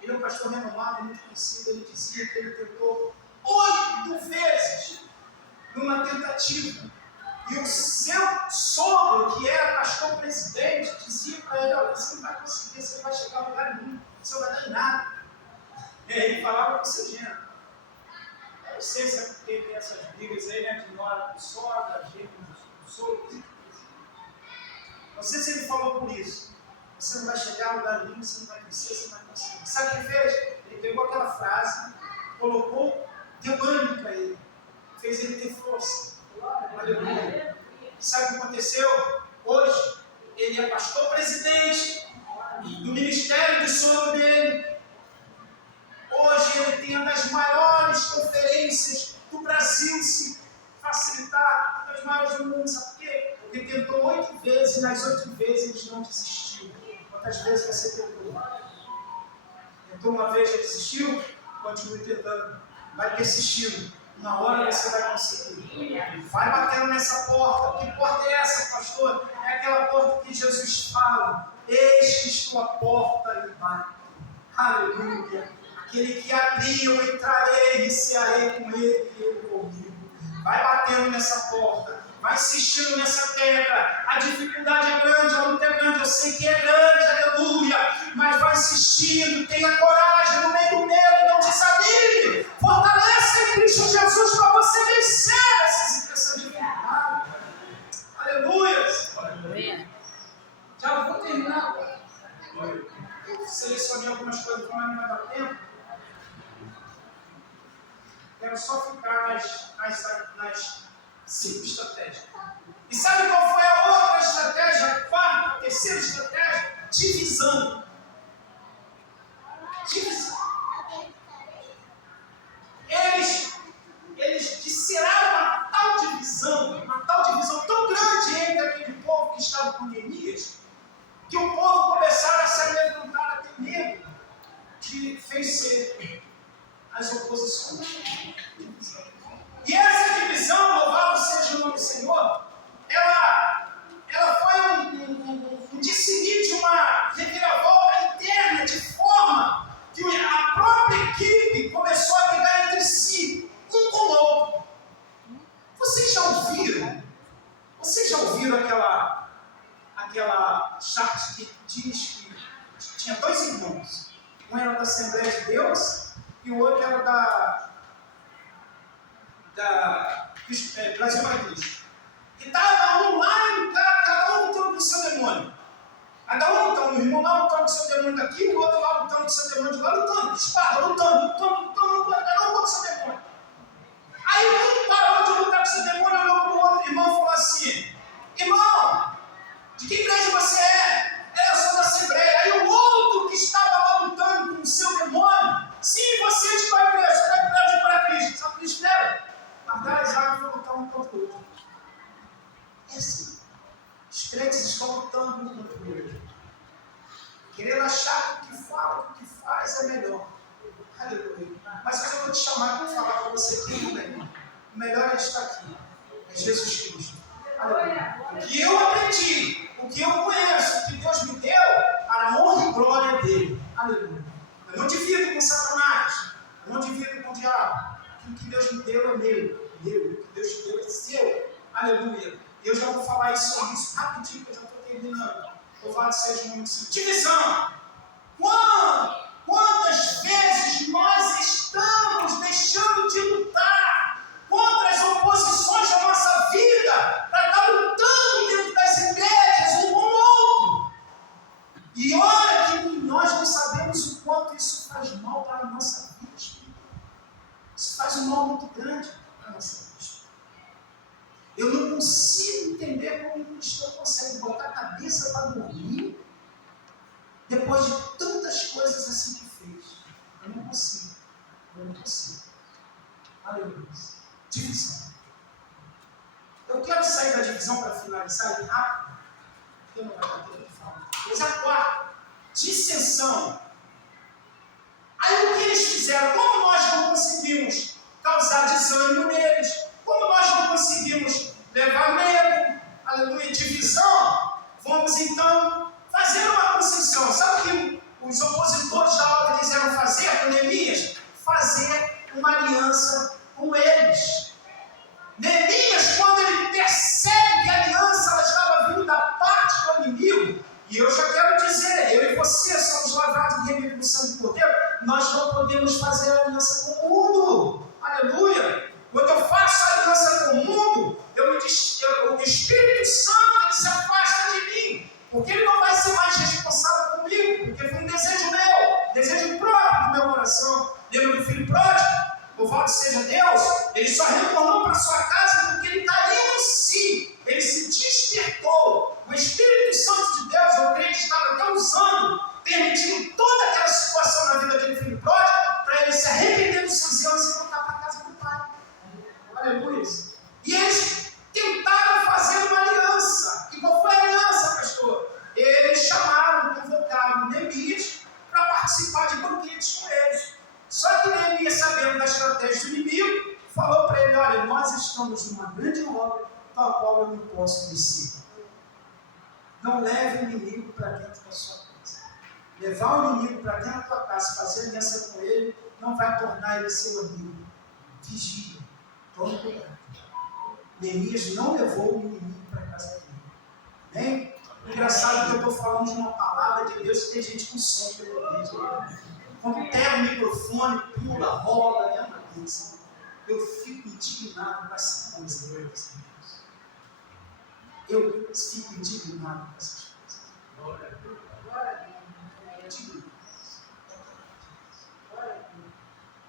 ele é um pastor renomado, muito conhecido, ele dizia que ele tentou 8 vezes numa tentativa. E o seu sogro, que era pastor presidente, dizia para ele: olha, você não vai conseguir, você não vai chegar a lugar nenhum, você não vai dar em nada. E aí ele falava com o seu gênero. Eu não sei se é porque tem essas brigas aí, né, de nora com sogra, gente com sogro. Não sei se ele falou por isso. Você não vai chegar a lugar nenhum, você não vai crescer, você não vai conseguir. Sabe o que ele fez? Ele pegou aquela frase, colocou, deu ânimo para ele, fez ele ter força. Aleluia. Sabe o que aconteceu? Hoje, ele é pastor presidente do ministério do sogro dele. Hoje, ele tem uma das maiores conferências do Brasil, se facilitar, das maiores do mundo. Sabe por quê? Porque tentou 8 vezes, e nas 8 vezes ele não desistiu. Quantas vezes você tentou? Tentou uma vez e desistiu? Continue tentando. Vai persistindo. Na hora você vai conseguir. Vai batendo nessa porta. Que porta é essa, pastor? É aquela porta que Jesus fala: eis que estou à porta e bato. Aleluia. Aquele que abriu, eu entrarei e cearei com ele e ele comigo. Vai batendo nessa porta. Vai insistindo nessa tecla. A dificuldade é grande, a luta é grande, eu sei que é grande, aleluia. Mas vai insistindo, tenha coragem no meio do medo, não desanime. Fortaleça em Cristo Jesus para você vencer essas dificuldades. Aleluia. Já vou terminar agora. Eu selecionei algumas coisas, mas não vai dar tempo. Quero só ficar nas 5 estratégias. E sabe qual foi a outra estratégia? A quarta, a terceira estratégia? Divisão. Eles disseraram uma tal divisão tão grande entre aquele povo que estava com Neemias, que o povo começaram a se amedrontar, a ter medo de vencer as oposições. E essa divisão, louvado seja o nome do Senhor, ela foi um disseminho de uma reviravolta interna, de forma que a própria equipe começou a brigar entre si, um com o outro. Vocês já ouviram aquela charte que diz que tinha 2 irmãos? Um era da Assembleia de Deus e o outro era da Brasil para Cristo. Que estava um lá crentes estão lutando um contra o outro, querendo achar que o que fala, que o que faz é melhor. Aleluia. Mas eu vou te chamar para falar para você quem é o melhor. O melhor é estar aqui. É Jesus Cristo. Aleluia. O que eu aprendi, o que eu conheço, o que Deus me deu, para a honra e glória dele. Aleluia. Eu não divido com Satanás. Eu não divido com o diabo. O que Deus me deu é meu. Meu. O que Deus te deu é seu. Aleluia. Eu já vou falar sobre isso rapidinho, que eu já estou terminando. Louvado seja o nome do Senhor. Divisão. Quantas vezes nós estamos deixando de lutar contra as oposições da nossa vida para estar lutando dentro das igrejas um com o outro? E olha que nós não sabemos o quanto isso faz mal para a nossa vida espiritual. Isso faz um mal muito grande para a nossa vida espiritual. Eu não consigo entender como um cristão consegue botar a cabeça para dormir depois de tantas coisas assim que fez. Eu não consigo. Aleluia. Divisão. Eu quero sair da divisão para finalizar e rápido, porque não vai dar tempo de falar. Mas a quarta, dissensão. Aí o que eles fizeram? Como nós não conseguimos causar desânimo neles, como nós não conseguimos levar medo, aleluia, divisão, vamos então fazer uma concessão. Sabe o que os opositores da obra quiseram fazer com Neemias? Fazer uma aliança com eles. Neemias, quando ele percebe que a aliança ela estava vindo da parte do inimigo, e eu já quero dizer, eu e você somos lavados e remidos do sangue do Cordeiro, nós não podemos fazer aliança com o mundo. Aleluia! Quando eu faço aliança com o mundo, o Espírito Santo ele se afasta de mim, porque ele não vai ser mais responsável comigo, porque foi um desejo meu, desejo próprio do meu coração. Lembra do filho pródigo? Louvado seja Deus, ele só retornou para sua casa porque ele caiu em si, ele se despertou. O Espírito Santo de Deus, eu creio que estava até usando, permitindo toda aquela situação na vida daquele filho pródigo, para ele se arrepender dos seus erros e voltar para a casa do Pai. Aleluia. E eles tentaram fazer uma aliança. E qual foi a aliança, pastor? Eles chamaram, convocaram Neemias para participar de banquetes com eles. Só que Neemias, sabendo da estratégia do inimigo, falou para ele: olha, nós estamos numa grande obra, tal qual eu não posso descer. Não leve o inimigo para dentro da sua casa. Levar o inimigo para dentro da tua casa, fazer aliança com ele, não vai tornar ele seu amigo. Vigia, tome cuidado. Neemias não levou o inimigo para a casa dele. Amém? Engraçado que eu estou falando de uma palavra de Deus e tem gente com som pelo ambiente. Quando pega o microfone, pula, rola, minha cabeça. Eu fico indignado com essa coisa, Deus. Eu fico indignado com essas coisas.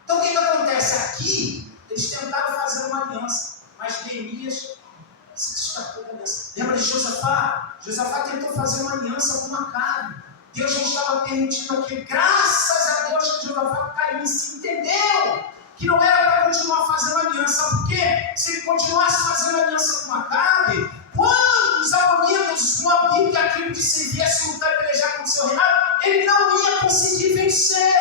Então o que acontece? Aqui, eles tentaram fazer uma aliança, mas Neemias se descartou da aliança. Lembra de Josafá? Josafá tentou fazer uma aliança com Acabe. Deus não estava permitindo aquilo. Graças a Deus que Josafá caiu em si, entendeu que não era para continuar fazendo aliança. Sabe por quê? Se ele continuasse fazendo aliança com Acabe, quando os amonitas, os moabitas e aquilo que se viesse lutar e pelejar com o seu reinado, ele não ia conseguir vencer.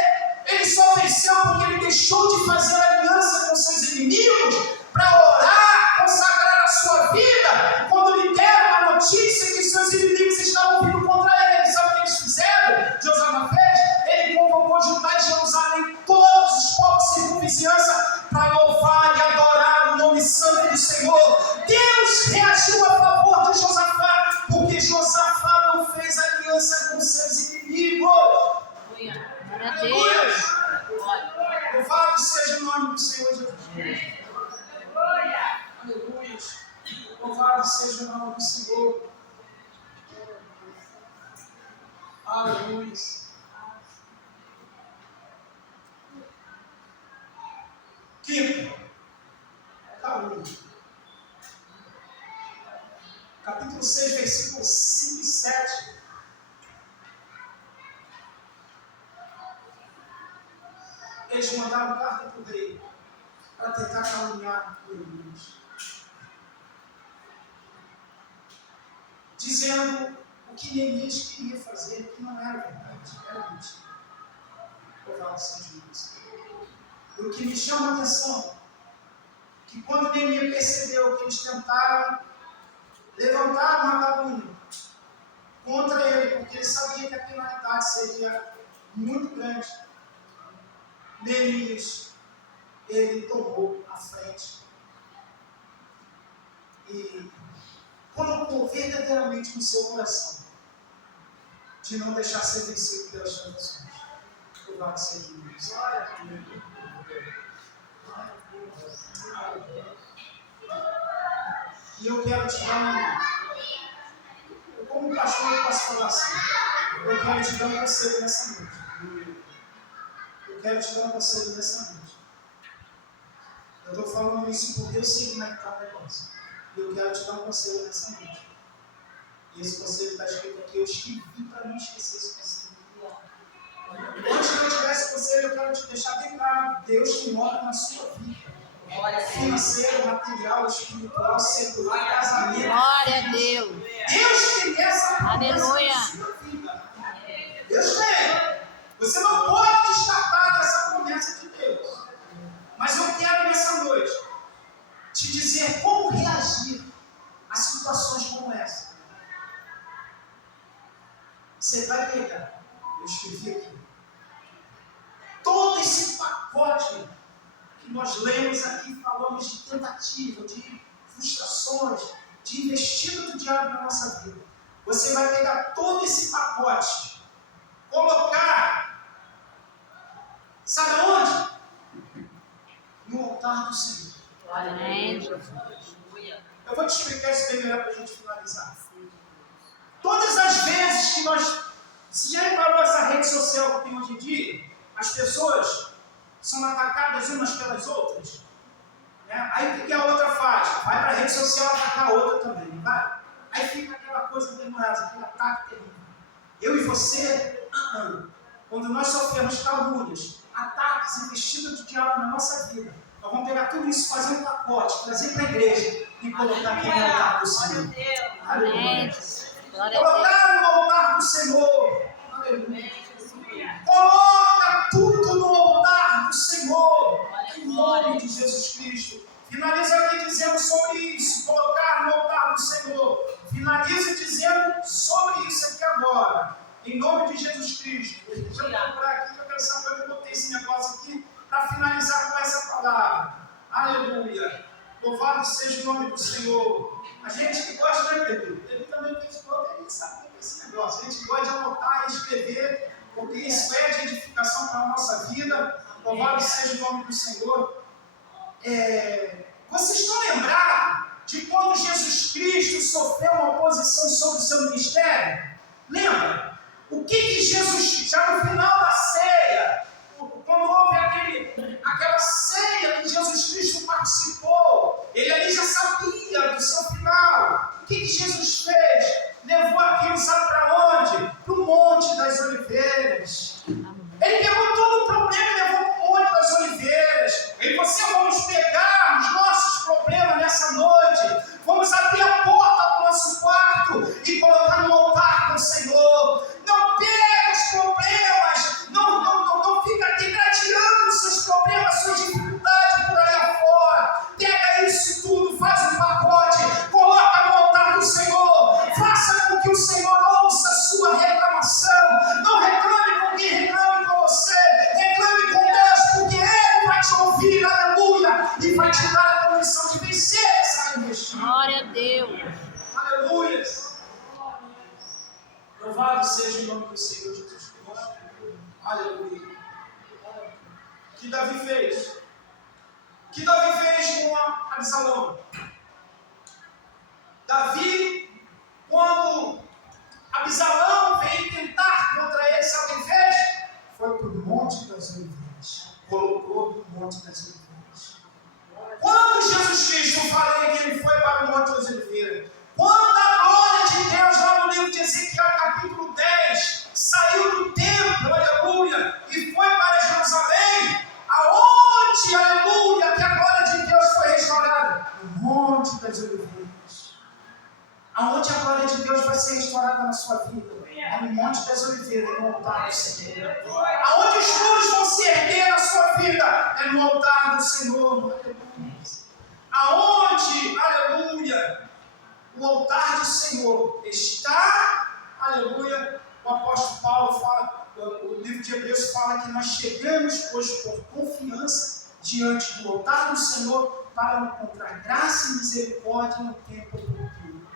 Ele só venceu porque ele deixou de fazer aliança com seus inimigos para orar, consagrar a sua vida. Quando lhe deram a notícia que seus inimigos estavam vindo contra ele, sabe o que eles fizeram? Josafá fez? Ele convocou Judá e Jerusalém, todos os povos circunvizinhança, para louvar e adorar o nome santo do Senhor. Deus reagiu a favor de Josafá, porque Josafá não fez aliança com seus inimigos. Glória a Deus. Louvado seja o nome do Senhor Jesus. Aleluia. Louvado seja o nome do Senhor. Aleluia. Quinto. Aleluia. Capítulo 6, versículos 5 e 7. Eles mandaram carta para o rei para tentar caluniar o Neemias. dizendo o que Neemias queria fazer, que não era verdade, era mentira. Louvado seja Deus. O que me chama a atenção, que quando Neemias percebeu que eles tentaram levantar uma calúnia contra ele, porque ele sabia que a penalidade seria muito grande, Neemias, ele tomou a frente e colocou verdadeiramente no seu coração de não deixar ser vencido pelas tentações. Louvado seja Deus. E eu quero te dar como pastor eu posso falar assim? Eu quero te dar um conselho nessa noite. Eu quero te dar um conselho nessa noite. Eu estou falando isso porque eu sei como é que está o negócio. E eu quero te dar um conselho nessa noite. E esse conselho está escrito aqui. Eu escrevi para não esquecer esse conselho. Antes que eu te desse conselho, eu quero te deixar bem claro. Deus que mora na sua vida. Financeiro, material, espiritual, secular, casamento. Glória a Deus. Deus tem essa promessa na sua vida. Deus tem. Você não pode descartar dessa promessa de Deus. Mas eu quero nessa noite te dizer como reagir a situações como essa. Você vai pegar, eu escrevi aqui, todo esse pacote que nós lemos aqui, falamos de tentativa, de frustrações, de investida do diabo na nossa vida. Você vai pegar todo esse pacote, colocar, sabe aonde? No altar do Senhor. Amém. Eu vou te explicar isso bem melhor para a gente finalizar. Todas as vezes que nós... Você já reparou essa rede social que tem hoje em dia? As pessoas são atacadas umas pelas outras. Né? Aí o que a outra faz? Vai para a rede social atacar a outra também, não vai? Aí fica aquela coisa demorada, aquele ataque terrível. Eu e você, quando nós sofremos calúnias, ataques, investidas do diabo na nossa vida, nós vamos pegar tudo isso, fazer um pacote, trazer para a igreja e colocar aqui no altar do Senhor. Amém. Colocar no altar do Senhor. Aleluia. Coloca tudo no altar do Senhor. Em nome de Jesus Cristo. Finaliza aqui dizendo sobre isso. Colocar no altar do Senhor. Finaliza dizendo sobre isso aqui agora. Em nome de Jesus Cristo. Deixa eu procurar aqui, que eu quero saber onde eu botei esse negócio aqui para finalizar com essa palavra. Aleluia. Louvado seja o nome do Senhor. A gente que gosta de Pedro. Ele também tem que saber esse negócio. A gente gosta de anotar e escrever, porque isso é de edificação para a nossa vida. Louvado seja o nome do Senhor. Vocês estão lembrados de quando Jesus Cristo sofreu uma oposição sobre o seu ministério? Lembra? O que Jesus, já no final da ceia, quando houve aquela ceia que Jesus Cristo participou, ele ali já sabia do seu final. O que Jesus fez? Levou aquilo, sabe para onde? Para o Monte das Oliveiras. Ele pegou todo o problema e levou para o Monte das Oliveiras. E você, vamos pegar os nossos problemas nessa noite, vamos abrir a porta do nosso quarto e colocar no altar do Senhor. Não pega os problemas, não fica degradando seus problemas, sua dificuldade por aí afora. Pega isso tudo, faz um pacote, coloca no altar do Senhor. Faça com que o Senhor ouça a sua reclamação. Não reclame com quem reclame com você. Reclame com Deus, porque Ele vai te ouvir, aleluia, e vai te dar a condição de vencer essa investida. Glória a Deus. Aleluia. Louvado seja o nome do Senhor Jesus Cristo. Aleluia. O que Davi fez? O que Davi fez com Absalão? Davi, quando Absalão veio tentar contra ele, sabe o que fez? Foi para o Monte das Oliveiras. Colocou no Monte das Oliveiras. Quando Jesus Cristo, eu falei que ele foi para o Monte das Oliveiras, quando a glória de Deus, lá no livro de Ezequiel, capítulo 10, saiu do templo, aleluia, e foi para Jerusalém, aonde, aleluia, que a glória de Deus foi restaurada? No Monte das Oliveiras. Aonde a glória de Deus vai ser restaurada na sua vida? É no Monte das Oliveiras, no altar do Senhor. Aonde os muros vão se erguer na sua vida? É no altar do Senhor. Aonde, aleluia, o altar do Senhor está, aleluia, o apóstolo Paulo fala, o livro de Hebreus fala que nós chegamos, pois, por confiança diante do altar do Senhor para encontrar graça e misericórdia no tempo oportuno.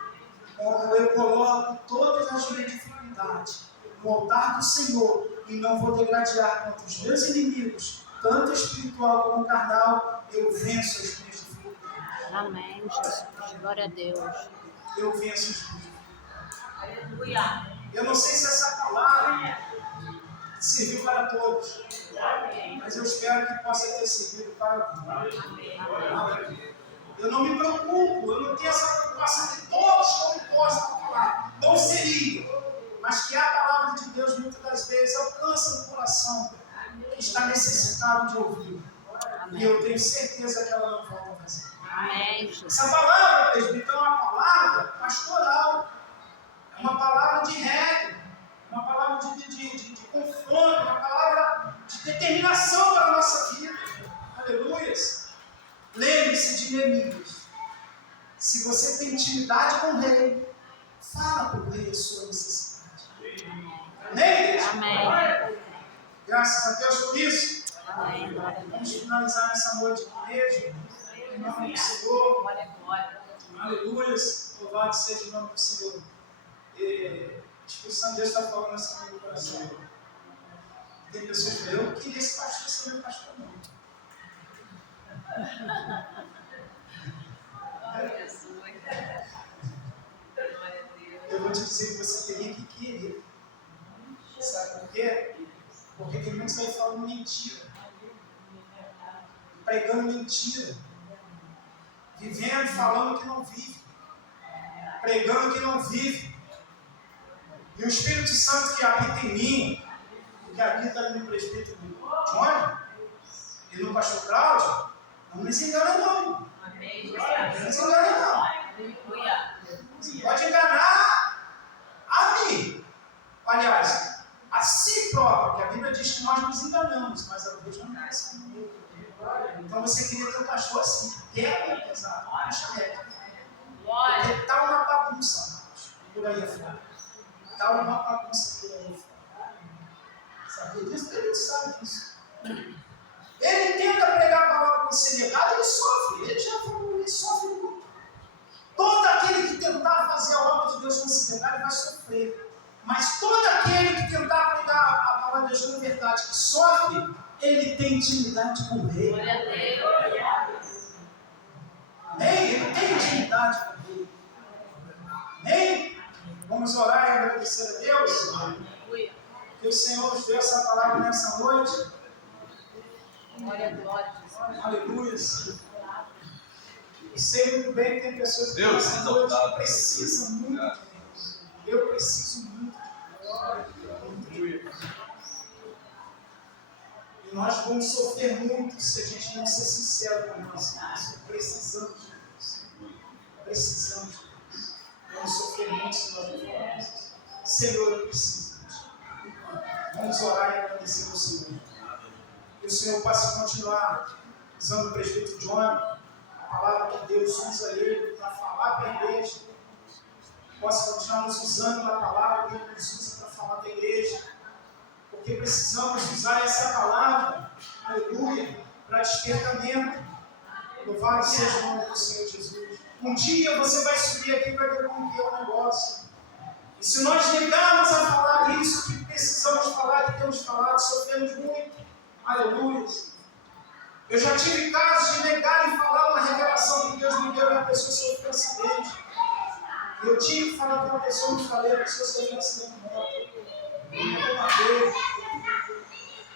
Quando eu coloco todas as minhas dificuldades no altar do Senhor e não vou degradar contra os meus inimigos, tanto espiritual como carnal, eu venço as minhas dificuldades. Amém, Jesus. Glória a Deus. Eu venço as minhas dificuldades. Eu não sei se essa palavra serviu para todos, mas eu espero que possa ter servido para alguns. Eu não me preocupo, eu não tenho essa preocupação de todos não possam falar. Não seria, mas que a palavra de Deus muitas das vezes alcança o coração que está necessitado de ouvir. E eu tenho certeza que ela não volta a fazer. Amém, Jesus. Essa palavra, presbítero, é uma palavra pastoral, é uma palavra de regra, uma palavra de confronto, uma palavra de determinação para a nossa vida. Aleluias. Lembre-se de Neemias. Se você tem intimidade com o rei, fala para o rei a sua necessidade. Amém? Amém. Graças a Deus por isso. Amém. Vamos finalizar nessa noite de igreja. Em nome do Senhor. Aleluia. Louvado seja o nome do Senhor. E a Espírito Santo de Deus está falando nessa no meu coração. Tem pessoas que eu queria esse pastor ser meu pastor, não. Eu vou te dizer que você teria que querer. Sabe por quê? Porque tem muitos aí falando mentira, pregando mentira, vivendo, falando que não vive, pregando que não vive. E o Espírito Santo que habita em mim, que habita ali no presbítero Johnny e no pastor Cláudio, não me engana não. Não me engana não. Você pode enganar a mim. Aliás, a si próprio, porque a Bíblia diz que nós nos enganamos, mas a Deus não engana. Então você queria ter um pastor assim, guerra pesada, puxa reto. Porque está uma bagunça por aí afora. Está uma bagunça por aí afora. Sabe disso? Ele sabe disso. Ele tenta pregar a palavra com seriedade, ele sofre. Ele já falou, ele sofre muito. Todo aquele que tentar fazer a obra de Deus com seriedade vai sofrer. Mas todo aquele que tentar pregar a palavra de Deus com verdade, que sofre, ele tem intimidade com o rei. Amém? Ele tem intimidade com o rei. Amém? Vamos orar e agradecer a Deus. Que o Senhor nos dê essa palavra nessa noite. Aleluia. Eu sei muito bem que tem pessoas que nessa noite precisam muito de Deus. Eu preciso muito de Deus. E nós vamos sofrer muito se a gente não ser sincero com nós. Precisamos de Deus. Precisamos de Deus. Vamos sofrer muito se nós não falarmos. Senhor, eu preciso de Deus. Vamos orar e agradecer ao Senhor. Que o Senhor possa continuar usando o presbítero Johnny, a palavra que Deus usa ele para falar para a igreja. Possa continuar nos usando na palavra que Ele nos usa para falar da igreja. Porque precisamos usar essa palavra, aleluia, para despertamento. Louvado seja o nome do Senhor Jesus. Um dia você vai subir aqui e vai ver como que é o negócio. E se nós negarmos a falar isso que precisamos falar, que temos falado, sofremos muito. Aleluia. Eu já tive casos de negar e falar uma revelação que Deus me deu e a pessoa sofreu um acidente. Eu tive que falar com uma pessoa, me falei, a pessoa sofreu um acidente de moto. Uma vez.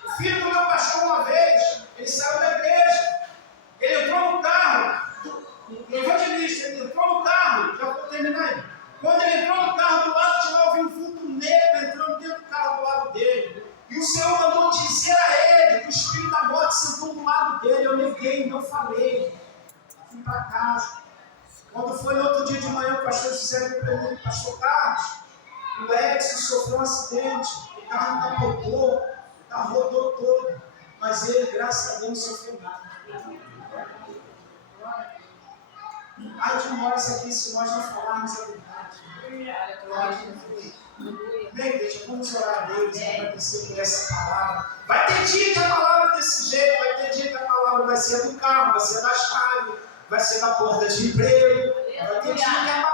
O filho do meu pastor, uma vez, ele saiu da igreja. Ele entrou no carro, o evangelista, ele entrou no carro, já vou terminar aí. Quando ele entrou no carro, do lado de lá, eu vi um vulto negro entrando dentro do carro do lado dele. E o Senhor mandou dizer a ele que o espírito da morte sentou do lado dele. Eu neguei, não falei. Fui para casa. Quando foi no outro dia de manhã, o pastor José me perguntou, pastor Carlos, o Edson sofreu um acidente, o carro capotou, o carro rodou todo, mas ele, graças a Deus, não sofreu nada. Ai de nós aqui, se nós não falarmos a verdade. Bem, igreja, vamos orar a Deus e agradecer por essa palavra. Vai ter dia que a palavra é desse jeito, vai ter dia que a palavra vai ser do carro, vai ser da chave, vai ser da porta de emprego, vai ter dia que a